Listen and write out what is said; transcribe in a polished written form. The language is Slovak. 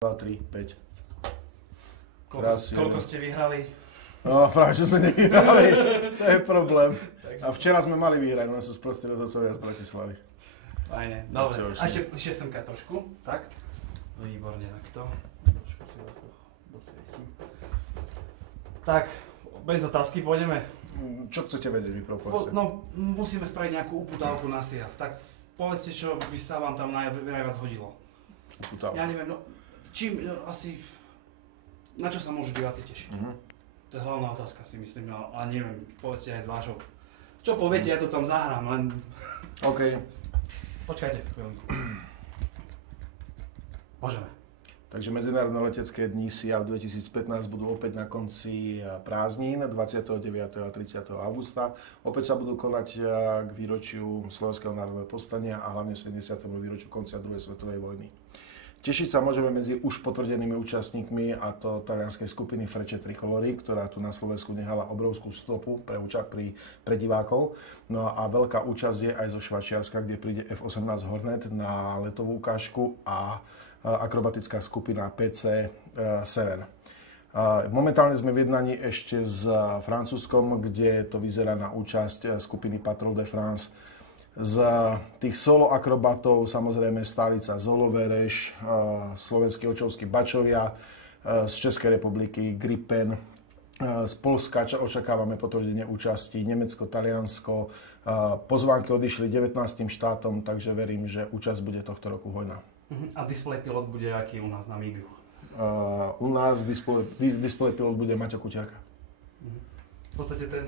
2, 3, 5. Koľko ste vyhrali? No práve, že sme nevyhrali, to je problém. A včera sme mali vyhrať, no sú sprostí rozhodcovia z Bratislavy. Fajne, dobre. A ešte semka trošku, tak? Výborne, takto. Trošku si to dosvietím. Tak, bez otázky pôjdeme. Čo chcete vedieť, mi propojte? No, musíme spraviť nejakú uputávku na SIAF. Tak povedzte, čo by sa vám tam najviac hodilo. Uputávku? Ja neviem, no, čím asi, na čo sa môžu diváci tešiť? To je hlavná otázka, si myslím, no, a neviem, povedzte aj z vášho. Čo poviete, ja to tam zahrám, len... OK. Počkajte chvíľku. Môžeme. Takže Medzinárodné letecké dni SIAF 2015 budú opäť na konci prázdnin 29. a 30. augusta. Opäť sa budú konať k výročiu Slovenského národného povstania a hlavne 70. výročiu konca druhej svetovej vojny. Tešiť sa môžeme medzi už potvrdenými účastníkmi, a to talianskej skupiny Frecce Tricolori, ktorá tu na Slovensku nehala obrovskú stopu pre divákov. No a veľká účasť je aj zo Švajčiarska, kde príde F-18 Hornet na letovú ukážku a akrobatická skupina PC-7. Momentálne sme v jednaní ešte s Francúzskom, kde to vyzerá na účasť skupiny Patrouille de France. Z tých solo akrobatov samozrejme stálica Zolo Vereš, slovenskí očovskí Bačovia, z Českej republiky Gripen, z Polska očakávame potvrdenie účasti, Nemecko, Taliansko. Pozvánky odišli 19 štátom, takže verím, že účasť bude tohto roku hojná. A display pilot bude aký u nás na MIGu? U nás display pilot bude Maťo Kuťaka. V podstate ten,